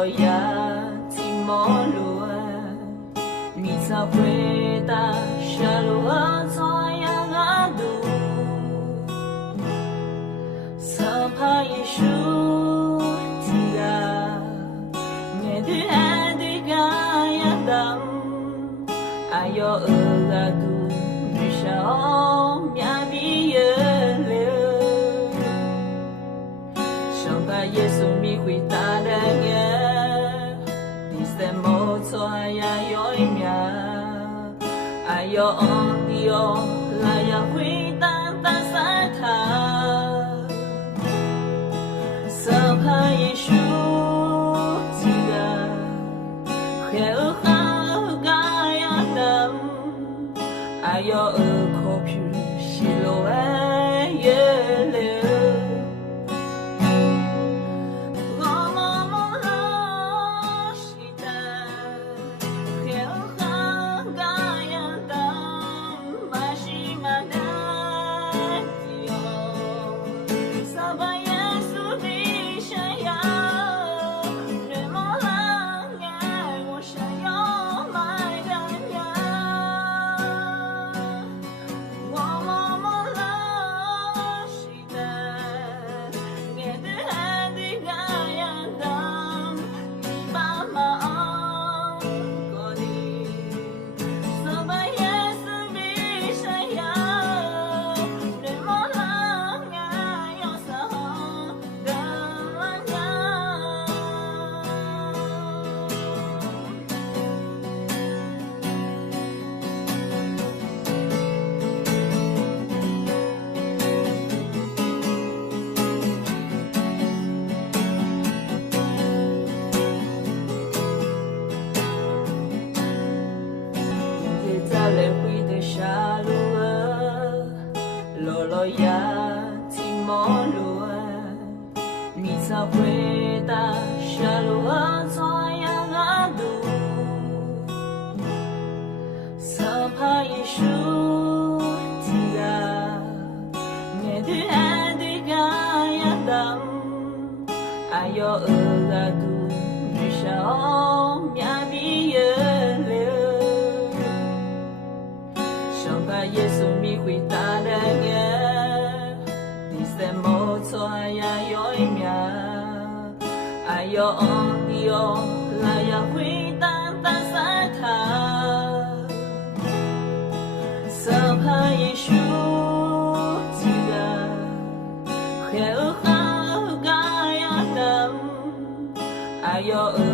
罗呀提摩罗，米萨回答沙罗做呀阿杜，萨帕耶稣提呀，nghe du ai du ga ya dam, ayo ga du du shao mya bi ye le, shang ba耶稣mi hui ta da ye, di se mo so ya yo mya, ayo on dio la ya hui ta ta sa ta, sa pa耶稣。Ayo kopu shilo yele Roma mola shita Kheoha gaya dam Mashimada diyo Sabaya subishaya Remola ngay wo shayo maiganya来回的沙路罗罗呀提摩罗，米萨回答沙路做呀阿杜，萨帕耶稣提呀，nghe du ai du ga ya dam, ayo ga du du shao mya bi ye le。耶稣咪会打的耶，你什么错呀有一面，哎呦你哟来呀会打打死他，萨帕耶稣记得，嘿哈嘎呀的，哎呦。